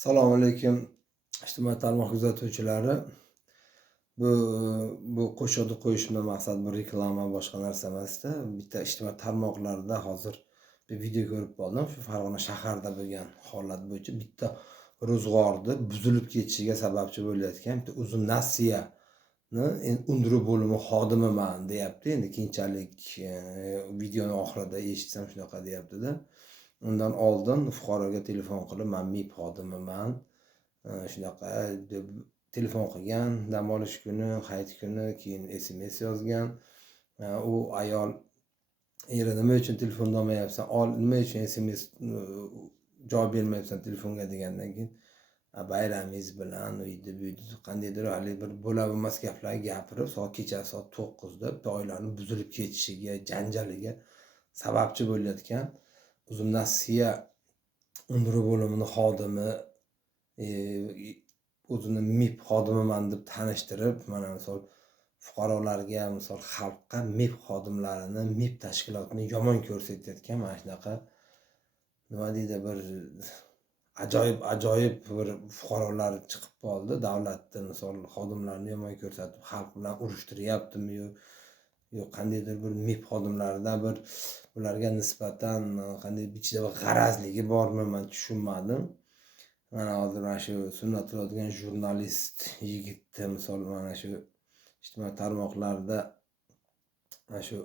Assalomu alaykum, ijtimoiy tarmoq kuzatuvchilari. Bu bu qo'shiqni qo'yishimdan maqsad bu reklama, boshqa narsa emasda. Bitta ijtimoiy tarmoqlarda hozir bir video ko'rib qoldim. Shu Farg'ona shaharda bo'lgan holat bo'yicha bitta ro'zg'orni buzilib ketishiga sababchi bo'layotgan bitta uzun nasiyaning undiruv bo'limi xodimiman deyapti. Endi keyinchalik videoni oxirida eshitsam shunaqa deyapti-da. Undan oldin fuqaroga telefon qilib, "Men MIB xodimiman. Shunaqa" deb telefon qilgan, dam olish kuni, hayit kuni, keyin SMS yozgan. U ayol "Eri, nima uchun telefonni olmayapsan? Nima uchun SMS javob bermayapsan telefonga?" degandan keyin bayramingiz bilan uydi-buydi qandaydir hali bir bo'la-bo'lmas gaplarni gapirib, kechasi soat 9da bitta oilaning buzilib ketishiga, janjaliga sababchi bo'layotgan uzun nasiya undiruv bo'limining xodimi o'zini MIB xodimiman deb tanishtirib, mana misol fuqarolarga, misol xalqqa MIB xodimlarini, MIB tashkilotini yomon ko'rsatayotgan mana shunaqa nima deydi, bir ajoyib bir fuqarolar chiqib qoldi. Davlatni misol xodimlarini yomon ko'rsatib, xalq bilan urushtiryaptimi yo'q qandaydir bir MIB xodimlaridan bir ularga nisbatan qanday ichida bir g'arazligi bormi, men tushunmadim. Mana hozir mana shu Sunnatulloh jurnalist yigitni misol mana shu ijtimoiy tarmoqlarda mana shu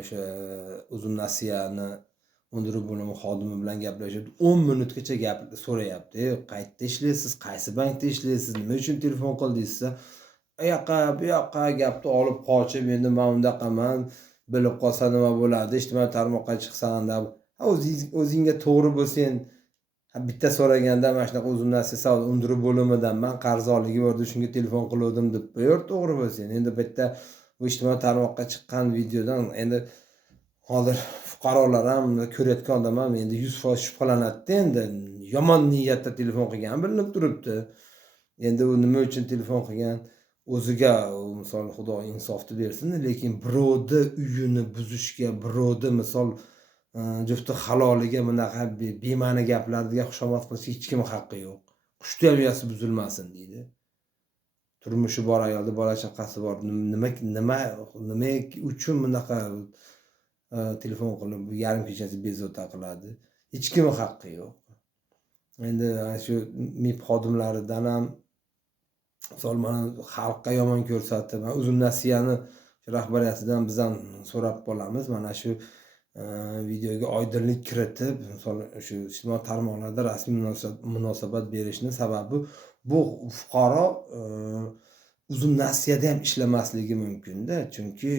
o'sha uzun nasiyani undiruv bo'limi xodimi bilan gaplashib 10 minutgacha gap so'rayapti. Qayerda ishlaysiz? Qaysi bankda ishlaysiz? Nima uchun telefon qildingiz desa, "U yoqqa, bu yoqqa" gapni olib qochib, "Endi men undaqaman, bilib qolsa nima bo'ladi? Ijtimoiy tarmoqqa chiqsan" deb. O'zingga to'g'ri bo'lsin. Bitta so'raganda mana shunaqa uzun nasiya undiruv bo'limidan men qarzdorligi bor edi, shunga telefon qildim deb qo'yar, to'g'ri bo'lsin. Endi bitta bu ijtimoiy tarmoqqa chiqqan videodan endi hozir fuqarolar ham ko'rayotgan odam ham endi 100% shubhalanadi-da, endi yomon niyatda telefon qilgani bilinib turibdi. Endi u nima uchun telefon qilgan? O'ziga misol Xudo insofni bersin, lekin birovni uyini buzishga, birovni misol jufti haloliga bunaqa bema'ni gaplarga xushomad qilishga hech kimning haqqi yo'q. Qushni ham uyasi buzilmasin deydi. Turmushi bor ayolda bola chaqasi bor. Nima uchun bunaqa telefon qilib yarim kechasi bezovta qiladi? Hech kimning haqqi yo'q. Endi shu MIB xodimlaridan ham misol mana xalqqa yomon ko'rsatib, uzun nasiyani rahbariyatidan biz ham so'rab qolamiz. Mana shu videoga oydinlik kiritib, misol shu ijtimoiy tarmoqlarda rasmiy munosabat berishni sababi bu fuqaro uzun nasiyada ham ishlamasligi mumkin-da. Chunki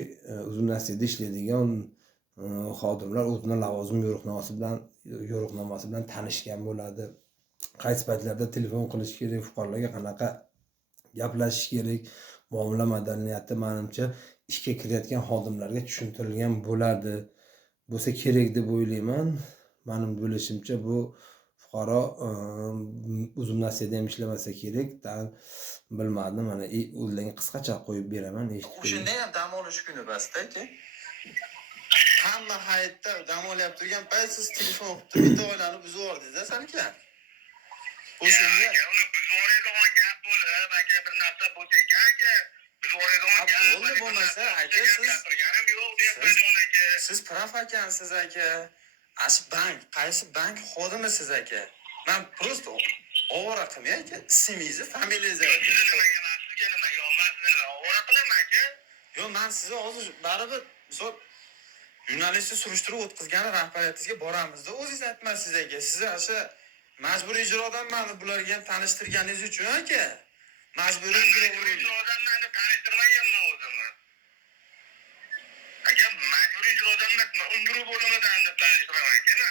uzun nasiyada ishlaydigan xodimlar o'zining lavozim yo'riqnomasi bilan tanishgan bo'ladi. Qaysi paytlarda telefon qilish kerak, fuqarolarga qanaqa gaplashish kerak, muomala madaniyati menimcha ishga kirayotgan xodimlarga tushuntirilgan bo'lsa kerak deb o'ylayman. Mening bilishimcha bu fuqaro uzun nasiyada ham ishlamasa kerak. Bilmadim, mana o'zlaring qisqacha qo'yib beraman. O'shanda ham dam olish kuni basda-ki. Hamma hayitda dam olyapti turgan payt siz telefon qilib bitta oilani buzib yubordingiz-da sanaklar. O'shanda uni buzib yuboradigan gap bo'lib, aka bir narsa bo'lsa-aka, buzib yuboradigan gap bo'lmasa, aka siz gapirganim yo'q deyapman aka. Siz prof ekansiz aka. Ashi bank, qaysi bank xodimisiz aka? Men prosta ovora qilmay aka, ismingizni, familiyangizni ayting. Sizga nima yo'qmas, ovora qilaman aka. Yo'q, men sizni hozir baribir misol jurnalistni surishtirib o'tkazgani rahbariyatingizga boramizda. O'zingiz aytmaysiz aka. Siz o'sha majburiy ijrodan meni bularga ham tanishtirganingiz uchun aka. Majburiy ijrodan meni tanishtirmaganman o'zimni. Aka, majburiy ijrodan emas, undiruv bo'limidan deb tanishtiraman aka.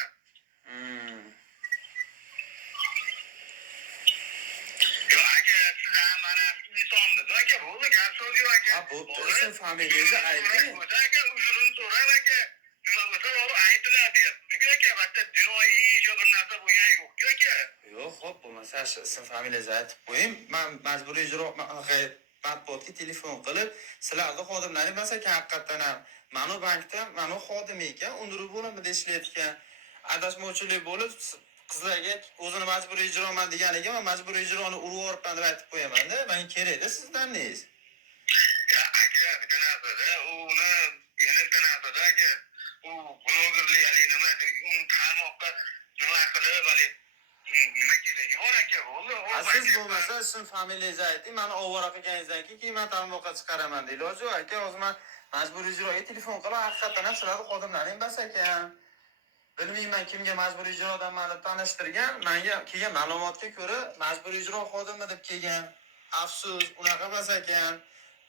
Yo aka, siz ham mana insonsiz aka, bu gap so'z yo'q aka. Bu ism familiyangizni ayting. Aka, uzrni so'rab aka, nima bo'lsa u aytiladi. Aka, bitta jinoiy ish bir narsa bo'lgan yo'q aka. Yo'q, xo'p, bo'lmasa shu ism familiyangizni aytib qo'ying. Men majburiy ijro matbuotga telefon qilib, sizlarni xodimlaring emas ekan haqiqatan ham. Mana bankda, mana xodim ekan, undiruv bo'limida ishlayotgan. Adashmovchilik bo'lib qizlarga o'zini majburiy ijroman deganiga men majburiy ijroni urib yuboribman deb aytib qo'yaman-da. Menga kerakda sizlarningiz. Aka bitta narsada uni yana bitta narsada aka u blogerlik nima uni tarmoqqa nima qilib hali nima keragi bor aka Siz bo'lmasa ism familiyangizni ayting, meni ovora qilganingizdan keyin men tarmoqqa chiqaraman deydi. Iloji aka, hozir men majburiy ijroga telefon qilib, haqiqatan ham sizlarni xodimlaring bas ekan. Bilmayman kimga majburiy ijrodan meni tanishtirgan, menga kelgan ma'lumotga ko'ra majburiy ijro xodimi deb kelgan. Afsus, unaqa emas ekan.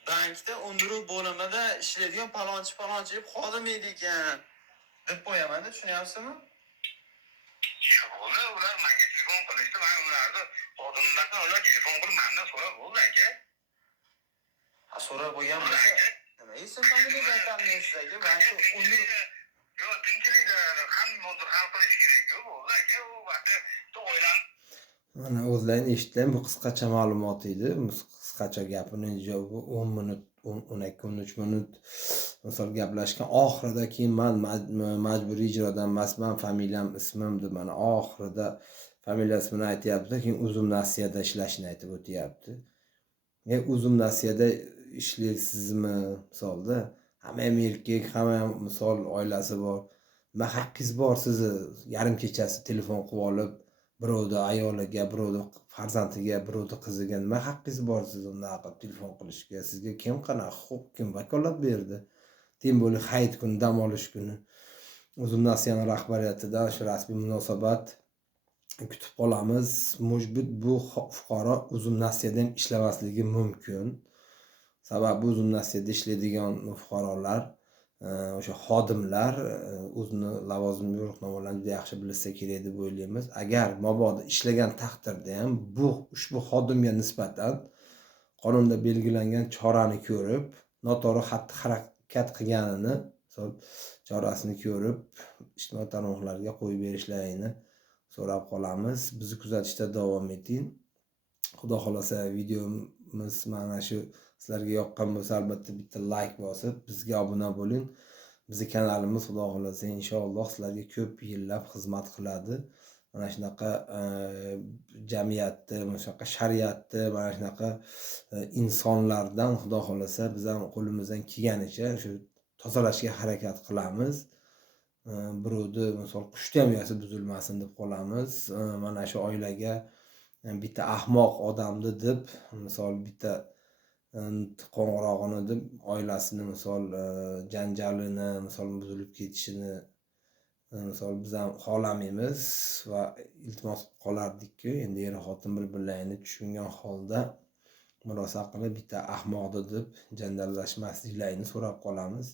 Bankda undiruv bo'limida ishlaydigan palonchi deb xodim edi ekan. Deb qo'yaman-da, tushunyapsizmi? ular menga telefon qilishdi, men ularni xodimlardan ular telefon qilib mendan so'rab bo'ldi aka. So'rab qo'ygan bo'lsa, nima ism familiyangizni aytamiz aka? Bank undiruv Yo, tinchlikda hamma hal qilish kerak-ku, bo'ldi aka. U vaqtda o'ylanib Mana o'zlaring eshitdilar, bu qisqacha ma'lumot edi. Bu qisqacha gapini javobi 10 minut, 12-13 minut misol gaplashgan. Oxirida keyin men majburiy ijrodan emasman, familiyam, ismim deb mana oxirida familiyasini aytyapti, keyin Uzum Nasiyada ishlashini aytib o'tyapti. Uzum Nasiyada ishlaysizmi misolda? Hamma ham erkak, hamma ham misol oilasi bor. Nima haqqingiz bor sizni yarim kechasi telefon qilib olib birovni ayoliga, birovni farzandiga, birovni qiziga nima haqqingiz bor siz unday qilib telefon qilishga? Sizga kim qanaqa huquq, kim vakolat berdi? Tem bo'li hayit kuni, dam olish kuni Uzum Nasiyani rahbariyatidan shu rasmiy munosabat kutib qolamiz. Mujbit bu fuqaro Uzum Nasiyada ham ishlamasligi mumkin. Sababi Uzum Nasiyada ishlaydigan fuqarolar, o'sha xodimlar o'zini lavozim yo'riqnomalarini juda yaxshi bilsa kerak deb o'ylaymiz. Agar mabodo ishlagan taqdirda ham ushbu xodimga nisbatan qonunda belgilangan chorani ko'rib, noto'g'ri xatti-harakat qilganini, chorasini ko'rib, ijtimoiy tarmoqlarga qo'yib berishlarini so'rab qolamiz. Bizni kuzatishda davom eting. Xudo xolasa videomiz mana shu sizlarga yoqqan bo'lsa, albatta bitta like bosib, bizga obuna bo'ling. Bizning kanalimiz xudo xolasa inshaalloh sizlarga ko'p yillab xizmat qiladi. Mana shunaqa jamiyatni, mana shunaqa shariatni, mana shunaqa insonlardan xudo xolasa biz ham qo'limizdan kelganicha shu tozalashga harakat qilamiz. Birovni misol qushni ham uyasi buzilmasin deb qolamiz. Mana shu oilaga bitta ahmoq odamni deb misol bitta qo'ng'irog'ini deb oilasini misol janjalini misol buzilib ketishini misol biz ham xohlamaymiz va iltimos qolardikku, endi er xotin bir-birlarini tushungan holda murosa qilib bitta ahmoqni deb janjallashmasliklarini so'rab qolamiz.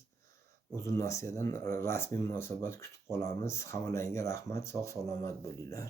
Uzum Nasiyadan rasmiy munosabat kutib qolamiz. Hammalaringga rahmat, sog' salomat bo'linglar.